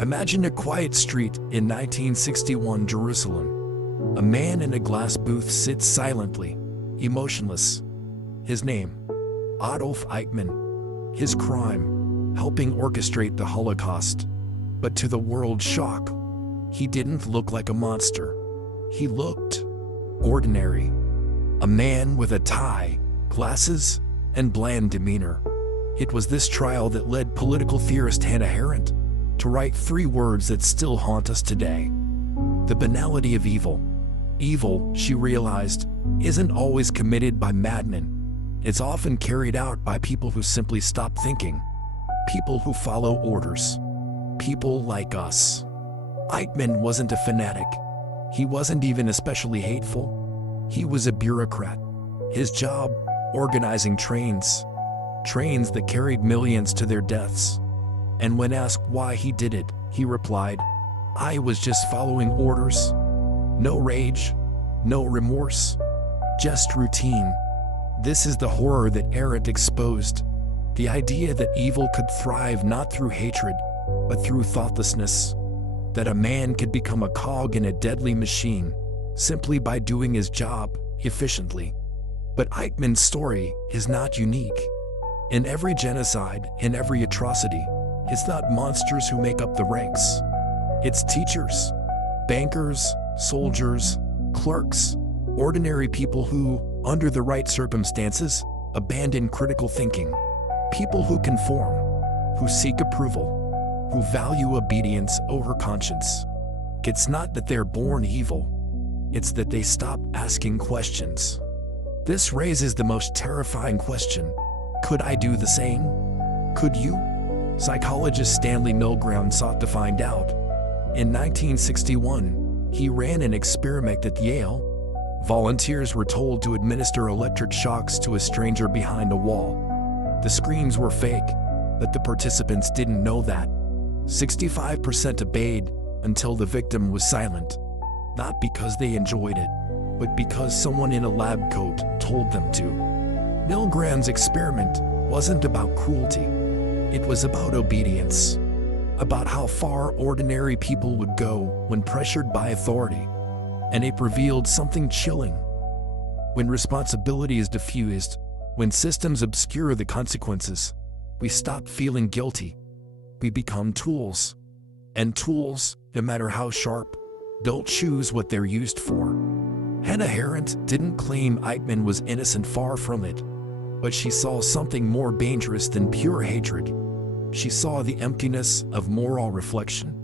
Imagine a quiet street in 1961 Jerusalem. A man in a glass booth sits silently, emotionless. His name, Adolf Eichmann. His crime, helping orchestrate the Holocaust. But to the world's shock, he didn't look like a monster. He looked ordinary. A man with a tie, glasses, and bland demeanor. It was this trial that led political theorist Hannah Arendt to write 3 words that still haunt us today. The banality of evil. Evil, she realized, isn't always committed by madmen. It's often carried out by people who simply stop thinking. People who follow orders. People like us. Eichmann wasn't a fanatic. He wasn't even especially hateful. He was a bureaucrat. His job, organizing trains that carried millions to their deaths. And when asked why he did it, he replied, "I was just following orders. No rage, no remorse, just routine." This is the horror that Arendt exposed. The idea that evil could thrive not through hatred, but through thoughtlessness. That a man could become a cog in a deadly machine, simply by doing his job efficiently. But Eichmann's story is not unique. In every genocide, in every atrocity, it's not monsters who make up the ranks. It's teachers, bankers, soldiers, clerks, ordinary people who, under the right circumstances, abandon critical thinking. People who conform, who seek approval, who value obedience over conscience. It's not that they're born evil, it's that they stop asking questions. This raises the most terrifying question. Could I do the same? Could you? Psychologist Stanley Milgram sought to find out. In 1961, he ran an experiment at Yale. Volunteers were told to administer electric shocks to a stranger behind a wall. The screams were fake, but the participants didn't know that. 65% obeyed until the victim was silent. Not because they enjoyed it, but because someone in a lab coat told them to. Milgram's experiment wasn't about cruelty. It was about obedience. About how far ordinary people would go when pressured by authority. And it revealed something chilling. When responsibility is diffused, when systems obscure the consequences, we stop feeling guilty. We become tools. And tools, no matter how sharp, don't choose what they're used for. Hannah Arendt didn't claim Eichmann was innocent, far from it. But she saw something more dangerous than pure hatred. She saw the emptiness of moral reflection.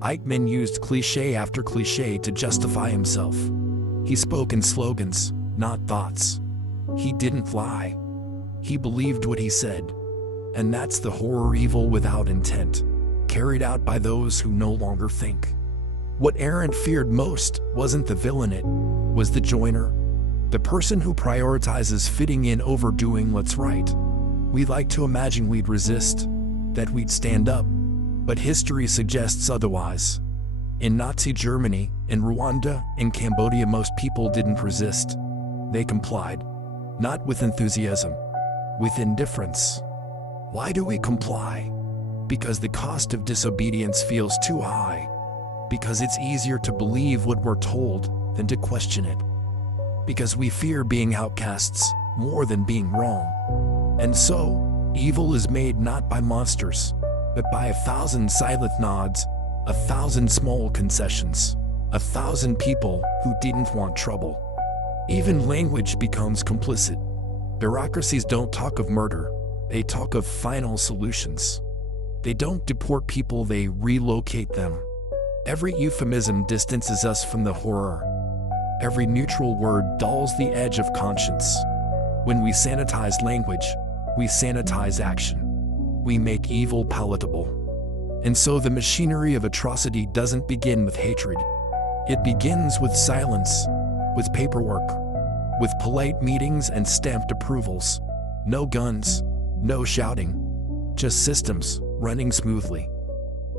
Eichmann used cliché after cliché to justify himself. He spoke in slogans, not thoughts. He didn't lie. He believed what he said. And that's the horror, evil without intent, carried out by those who no longer think. What Arendt feared most wasn't the villain, it was the joiner. The person who prioritizes fitting in over doing what's right. We'd like to imagine we'd resist, that we'd stand up, but history suggests otherwise. In Nazi Germany, in Rwanda, in Cambodia, most people didn't resist. They complied. Not with enthusiasm, with indifference. Why do we comply? Because the cost of disobedience feels too high. Because it's easier to believe what we're told than to question it. Because we fear being outcasts more than being wrong. And so, evil is made not by monsters, but by 1,000 silent nods, 1,000 small concessions, 1,000 people who didn't want trouble. Even language becomes complicit. Bureaucracies don't talk of murder, they talk of final solutions. They don't deport people, they relocate them. Every euphemism distances us from the horror. Every neutral word dulls the edge of conscience. When we sanitize language, we sanitize action. We make evil palatable. And so the machinery of atrocity doesn't begin with hatred. It begins with silence, with paperwork, with polite meetings and stamped approvals. No guns, no shouting, just systems running smoothly.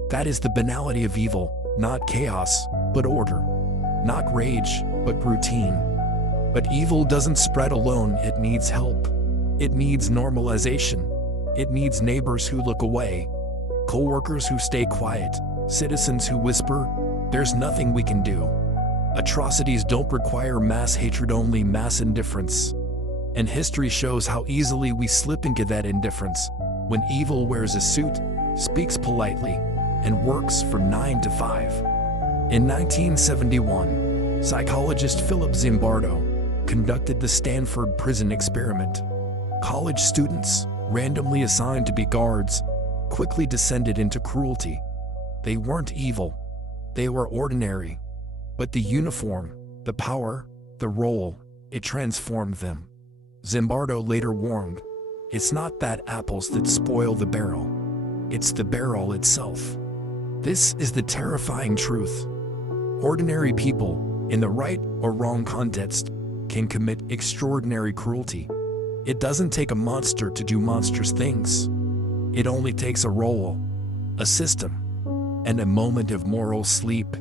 That is the banality of evil, not chaos, but order. Not rage, but routine. But evil doesn't spread alone, it needs help. It needs normalization. It needs neighbors who look away, co-workers who stay quiet, citizens who whisper, "There's nothing we can do." Atrocities don't require mass hatred, only mass indifference. And history shows how easily we slip into that indifference when evil wears a suit, speaks politely, and works from 9 to 5. In 1971, psychologist Philip Zimbardo conducted the Stanford prison experiment. College students, randomly assigned to be guards, quickly descended into cruelty. They weren't evil, they were ordinary. But the uniform, the power, the role, it transformed them. Zimbardo later warned, "It's not that apples that spoil the barrel, it's the barrel itself." This is the terrifying truth. Ordinary people, in the right or wrong context, can commit extraordinary cruelty. It doesn't take a monster to do monstrous things. It only takes a role, a system, and a moment of moral sleep.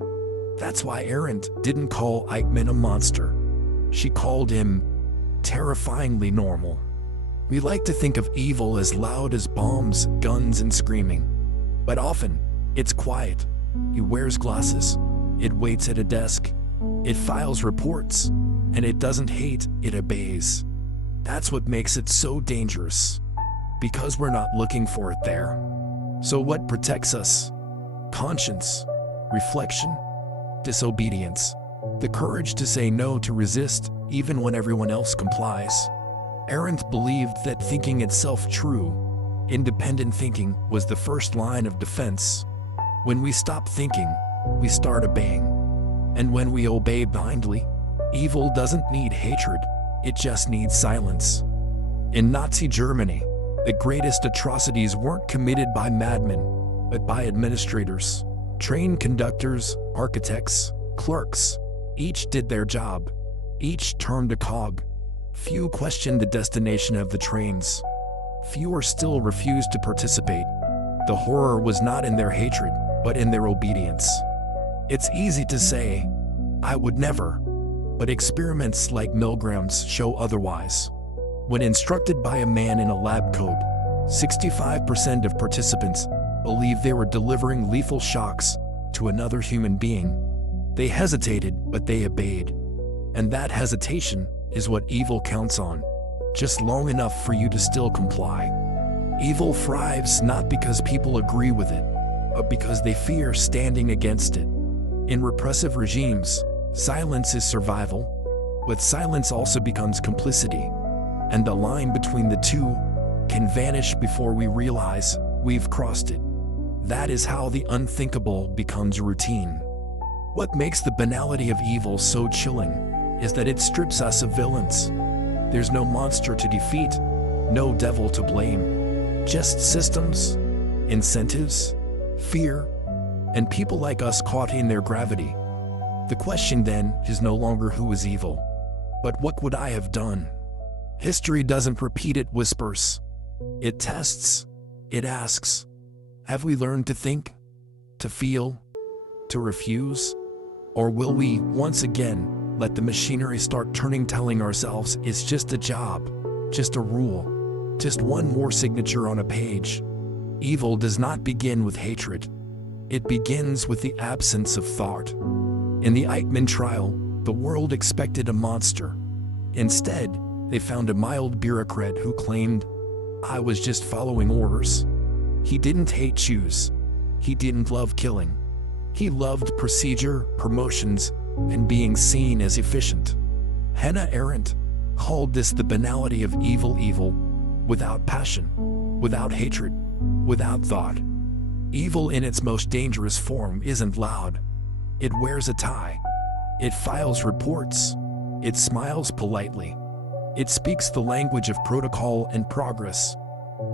That's why Arendt didn't call Eichmann a monster. She called him terrifyingly normal. We like to think of evil as loud as bombs, guns, and screaming. But often, it's quiet. He wears glasses. It waits at a desk. It files reports. And it doesn't hate, it obeys. That's what makes it so dangerous. Because we're not looking for it there. So what protects us? Conscience, reflection, disobedience, the courage to say no, to resist, even when everyone else complies. Arendt believed that thinking itself true, independent thinking, was the first line of defense. When we stop thinking, we start obeying. And when we obey blindly, evil doesn't need hatred, it just needs silence. In Nazi Germany, the greatest atrocities weren't committed by madmen, but by administrators. Train conductors, architects, clerks. Each did their job. Each turned a cog. Few questioned the destination of the trains. Fewer still refused to participate. The horror was not in their hatred, but in their obedience. It's easy to say, "I would never," but experiments like Milgram's show otherwise. When instructed by a man in a lab coat, 65% of participants believed they were delivering lethal shocks to another human being. They hesitated, but they obeyed. And that hesitation is what evil counts on, just long enough for you to still comply. Evil thrives not because people agree with it, but because they fear standing against it. In repressive regimes, silence is survival, but silence also becomes complicity. And the line between the two can vanish before we realize we've crossed it. That is how the unthinkable becomes routine. What makes the banality of evil so chilling is that it strips us of villains. There's no monster to defeat, no devil to blame, just systems, incentives, fear, and people like us caught in their gravity. The question then is no longer who is evil, but what would I have done? History doesn't repeat, it whispers. It tests, it asks, have we learned to think, to feel, to refuse? Or will we, once again, let the machinery start turning, telling ourselves it's just a job, just a rule, just one more signature on a page? Evil does not begin with hatred. It begins with the absence of thought. In the Eichmann trial, the world expected a monster. Instead, they found a mild bureaucrat who claimed, "I was just following orders." He didn't hate Jews. He didn't love killing. He loved procedure, promotions, and being seen as efficient. Hannah Arendt called this the banality of evil, without passion, without hatred, without thought. Evil in its most dangerous form isn't loud. It wears a tie. It files reports. It smiles politely. It speaks the language of protocol and progress.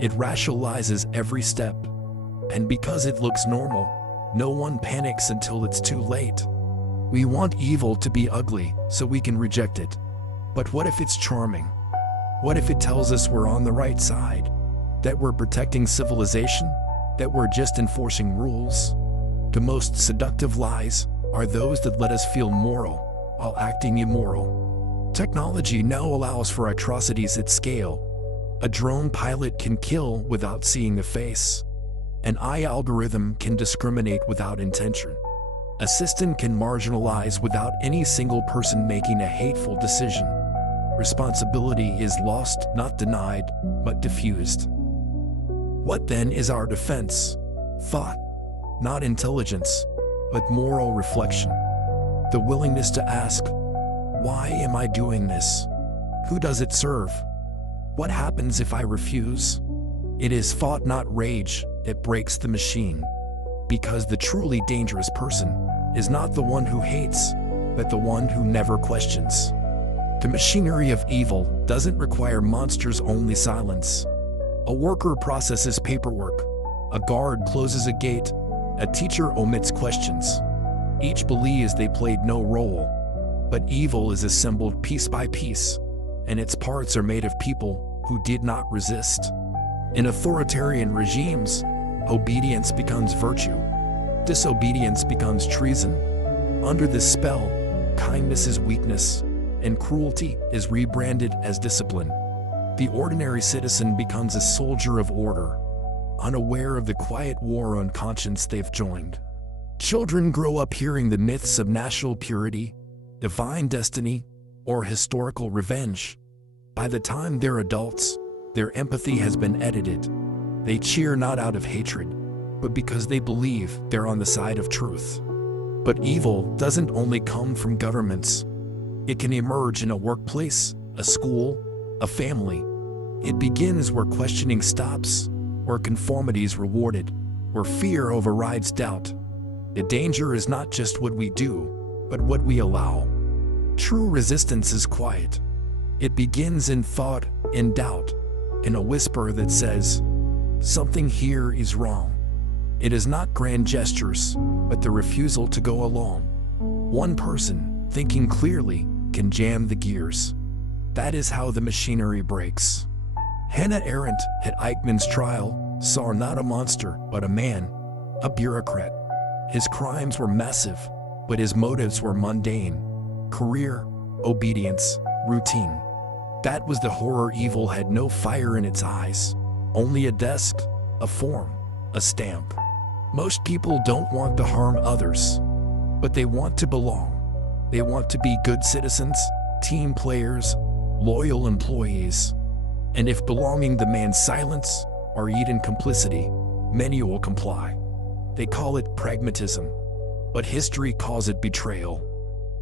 It rationalizes every step. And because it looks normal, no one panics until it's too late. We want evil to be ugly so we can reject it. But what if it's charming? What if it tells us we're on the right side? That we're protecting civilization? That we're just enforcing rules? The most seductive lies are those that let us feel moral while acting immoral. Technology now allows for atrocities at scale. A drone pilot can kill without seeing a face. An AI algorithm can discriminate without intention. A system can marginalize without any single person making a hateful decision. Responsibility is lost, not denied, but diffused. What then is our defense? Thought, not intelligence, but moral reflection. The willingness to ask, why am I doing this? Who does it serve? What happens if I refuse? It is thought, not rage, that breaks the machine. Because the truly dangerous person is not the one who hates, but the one who never questions. The machinery of evil doesn't require monsters, only silence. A worker processes paperwork. A guard closes a gate. A teacher omits questions. Each believes they played no role. But evil is assembled piece by piece, and its parts are made of people who did not resist. In authoritarian regimes, obedience becomes virtue. Disobedience becomes treason. Under this spell, kindness is weakness, and cruelty is rebranded as discipline. The ordinary citizen becomes a soldier of order, unaware of the quiet war on conscience they've joined. Children grow up hearing the myths of national purity, divine destiny, or historical revenge. By the time they're adults, their empathy has been edited. They cheer not out of hatred, but because they believe they're on the side of truth. But evil doesn't only come from governments. It can emerge in a workplace, a school, a family. It begins where questioning stops, where conformity is rewarded, where fear overrides doubt. The danger is not just what we do, but what we allow. True resistance is quiet. It begins in thought, in doubt, in a whisper that says, something here is wrong. It is not grand gestures, but the refusal to go along. One person, thinking clearly, can jam the gears. That is how the machinery breaks. Hannah Arendt, at Eichmann's trial, saw not a monster, but a man, a bureaucrat. His crimes were massive, but his motives were mundane. Career, obedience, routine. That was the horror. Evil had no fire in its eyes, only a desk, a form, a stamp. Most people don't want to harm others, but they want to belong. They want to be good citizens, team players, loyal employees. And if belonging demands silence or even complicity, many will comply. They call it pragmatism, but history calls it betrayal.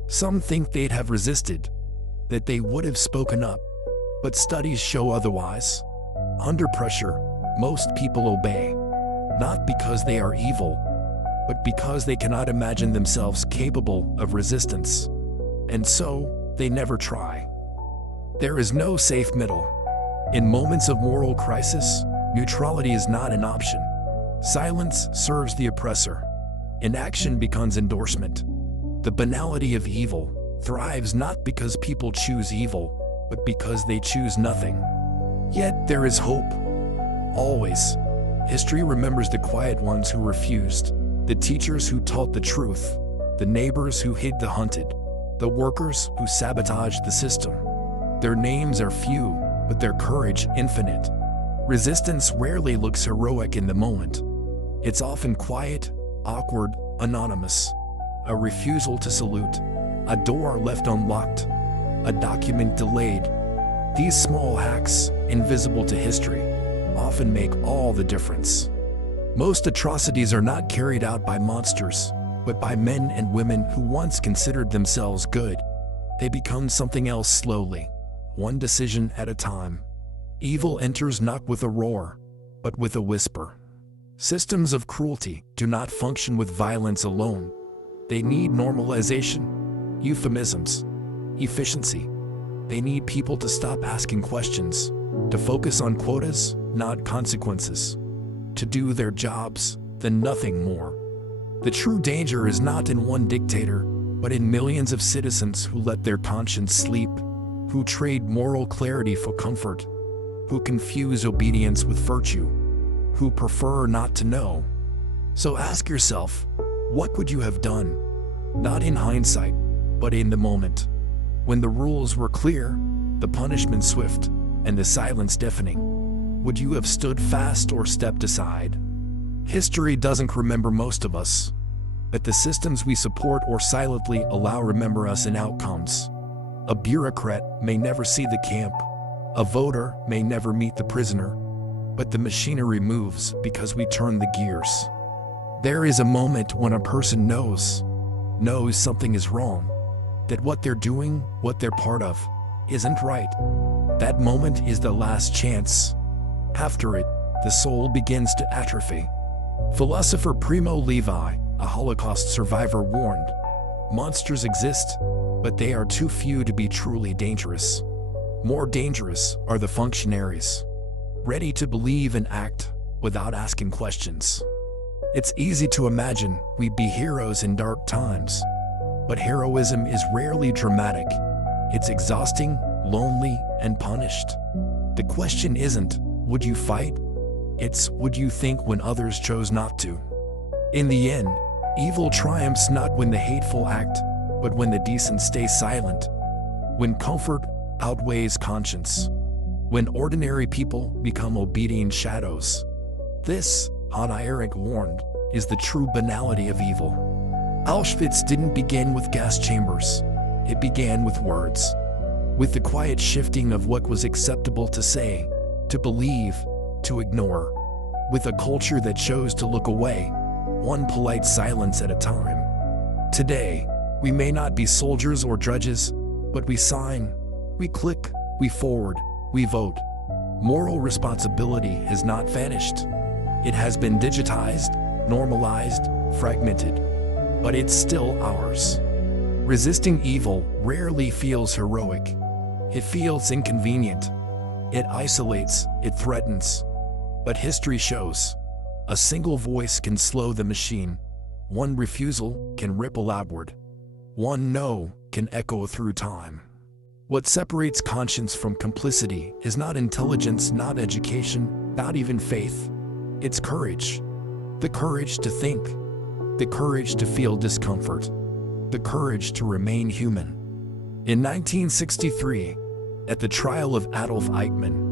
Some think they'd have resisted, that they would have spoken up, but studies show otherwise. Under pressure, most people obey, not because they are evil, but because they cannot imagine themselves capable of resistance. And so, they never try. There is no safe middle. In moments of moral crisis, neutrality is not an option. Silence serves the oppressor. Inaction becomes endorsement. The banality of evil thrives not because people choose evil, but because they choose nothing. Yet there is hope. Always. History remembers the quiet ones who refused, the teachers who taught the truth, the neighbors who hid the hunted, the workers who sabotaged the system. Their names are few, but their courage infinite. Resistance rarely looks heroic in the moment. It's often quiet, awkward, anonymous. A refusal to salute, a door left unlocked, a document delayed. These small acts, invisible to history, often make all the difference. Most atrocities are not carried out by monsters, but by men and women who once considered themselves good. They become something else slowly, one decision at a time. Evil enters not with a roar, but with a whisper. Systems of cruelty do not function with violence alone. They need normalization, euphemisms, efficiency. They need people to stop asking questions, to focus on quotas, not consequences, to do their jobs, then nothing more. The true danger is not in one dictator, but in millions of citizens who let their conscience sleep, who trade moral clarity for comfort, who confuse obedience with virtue, who prefer not to know. So ask yourself, what would you have done? Not in hindsight, but in the moment. When the rules were clear, the punishment swift, and the silence deafening. Would you have stood fast or stepped aside? History doesn't remember most of us, but the systems we support or silently allow remember us in outcomes. A bureaucrat may never see the camp. A voter may never meet the prisoner. But the machinery moves because we turn the gears. There is a moment when a person knows something is wrong, that what they're doing, what they're part of, isn't right. That moment is the last chance. After it, the soul begins to atrophy. Philosopher Primo Levi, a Holocaust survivor, warned, "Monsters exist, but they are too few to be truly dangerous. More dangerous are the functionaries, ready to believe and act without asking questions." It's easy to imagine we'd be heroes in dark times, but heroism is rarely dramatic. It's exhausting, lonely, and punished. The question isn't, would you fight? It's, would you think when others chose not to? In the end, evil triumphs not when the hateful act, but when the decent stay silent. When comfort outweighs conscience. When ordinary people become obedient shadows. This, Hannah Arendt warned, is the true banality of evil. Auschwitz didn't begin with gas chambers. It began with words. With the quiet shifting of what was acceptable to say, to believe, to ignore. With a culture that chose to look away, one polite silence at a time. Today, we may not be soldiers or judges, but we sign, we click, we forward, we vote. Moral responsibility has not vanished. It has been digitized, normalized, fragmented, but it's still ours. Resisting evil rarely feels heroic. It feels inconvenient. It isolates, it threatens. But history shows, a single voice can slow the machine. One refusal can ripple outward. One no can echo through time. What separates conscience from complicity is not intelligence, not education, not even faith. It's courage. The courage to think. The courage to feel discomfort. The courage to remain human. In 1963, at the trial of Adolf Eichmann,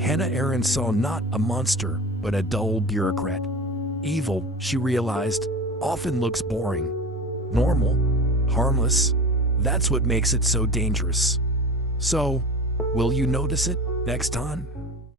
Hannah Arendt saw not a monster, but a dull bureaucrat. Evil, she realized, often looks boring, normal, harmless. That's what makes it so dangerous. So, will you notice it next time?